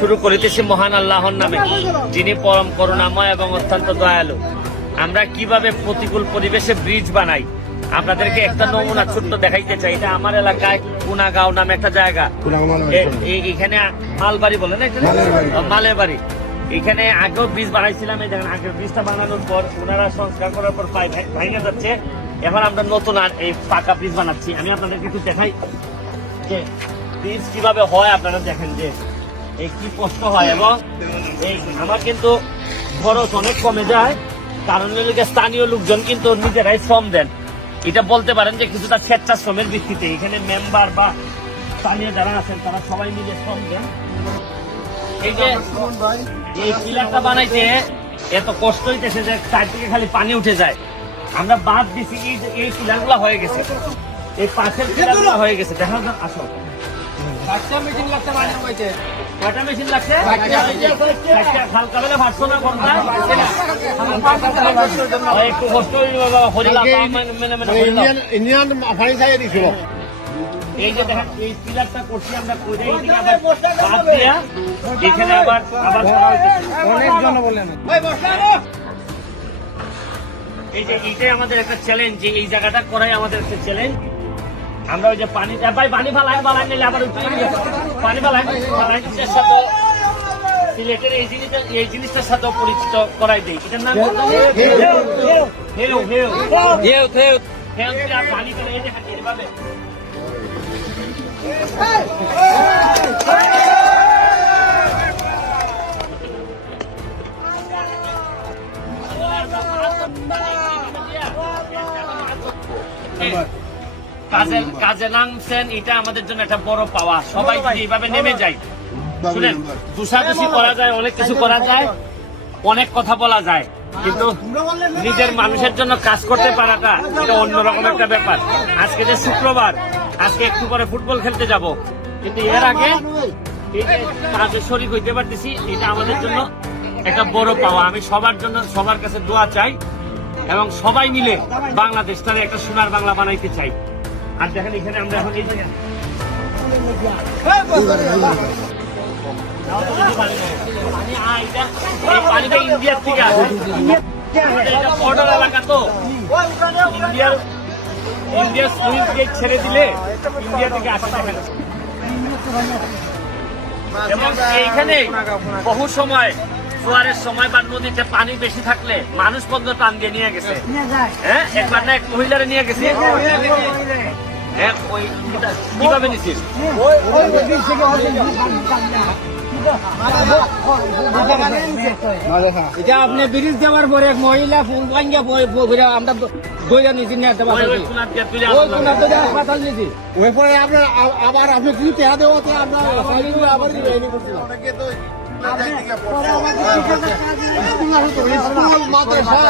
শুরু করিতেছি মহান আল্লাহর নামে যিনি পরম করুণাময় এবং অত্যন্ত দয়ালু। আমরা কীভাবে প্রতিকূল পরিবেশে ব্রিজ বানাই? আপনাদেরকে একটা নমুনা ছোট্ট দেখাইতে চাই। এটা আমার এলাকায় কুনাগাঁও নামে একটা জায়গা। এখানে মালবাড়ি বলে না? মালের বাড়ি এখানে আগেও ব্রিজ বানাইছিলাম এই দেখেন আগের ব্রিজটা বানানোর পর ওনারা সংস্কার করার পর ভেঙে যাচ্ছে। এখন আমরা নতুন আর এই পাকা ব্রিজ বানাচ্ছি। আমি আপনাদেরকে একটু দেখাই যে ব্রিজ কীভাবে হয়, আপনারা দেখেন যে এই কি কষ্ট হয় এবং এই আমার কিন্তু খরচ অনেক কমে যায়। কারণ স্থানীয় লোকজন কিন্তু নিজেরাই শ্রম দেন। এটা বলতে পারেন যে কিছুটা স্বেচ্ছাশ্রমের ভিত্তিতে। এখানে মেম্বার বা স্থানীয় যারা আছেন, তারা সবাই মিলে শ্রম দেন। এই যে এই পিলারটা বানাইতে এত কষ্ট হইতেছে যে চার থেকে খালি পানি উঠে যায়। আমরা বাদ দিছি এই যে এই পিলারগুলো হয়ে গেছে। এই পাশের পিলারগুলো হয়ে গেছে। দেখা যাক আসো। কয়টা মেশিন লাগছে। হালকা বেলা না? একটু কষ্ট মেনে। ইন্ডিয়ান চাই দিছিল এই যে দেখেন এই পিলারটা করছি আমরা করে এইদিকে আবার বাদ দিয়া এখানে আবার আবার বলেন এই যে এইটাই আমাদের একটা চ্যালেঞ্জ যে এই জায়গাটা করাই আমাদের একটা চ্যালেঞ্জ আমরা ওই যে পানি ভাই পানি ফালাই ফালাই নিলে আবার উঠে। পানি ফালাই ফালাই নিচের সাথে সিলেটের এই জিনিসটা এই জিনিসটার সাথে পরিচিত করাই দিই এটার নাম? হেউ হেউ হেউ হেউ পানি ফেলে এই দেখেন এইভাবে কাজে কাজে নামছেন এটা আমাদের জন্য একটা বড় পাওয়া। সবাই যদি এইভাবে নেমে যায়। শুনেন দুষাদুষি করা যায় অনেক কিছু করা যায় অনেক কথা বলা যায় কিন্তু নিজের মানুষের জন্য কাজ করতে পারাটা এটা অন্যরকম একটা ব্যাপার। আজকে যে শুক্রবার আজকে একটু পরে ফুটবল খেলতে যাব কিন্তু এর আগে এই যে কাজে শরিক হইতে পারতেছি এটা আমাদের জন্য একটা বড় পাওয়া। আমি সবার জন্য সবার কাছে দোয়া চাই এবং সবাই মিলে বাংলাদেশটারে একটা সোনার বাংলা বানাইতে চাই আর দেখেন এখানে আমরা এখন ইন্ডিয়ার থেকে আসে ইন্ডিয়ার ছেড়ে দিলে ইন্ডিয়া থেকে আসে এবং এইখানে বহু সময় জোয়ারের সময় বা নদীতে পানি বেশি থাকলে মানুষ পর্যন্ত টান দিয়ে নিয়ে গেছে। হ্যাঁ একবার না এক মহিলারে নিয়ে গেছে। হ্যাঁ কীভাবে নিছিস? এটা আপনি ব্রিজ দেওয়ার পরে এক মহিলা ফুল ভাঙ্গা ঘুরে আমরা দইয়া দেওয়া ওই কোনার হাসপাতাল ওই পরে আপনার আবার আপনি কিছু দেওয়াতে আপনার আবার মাদ্রাসা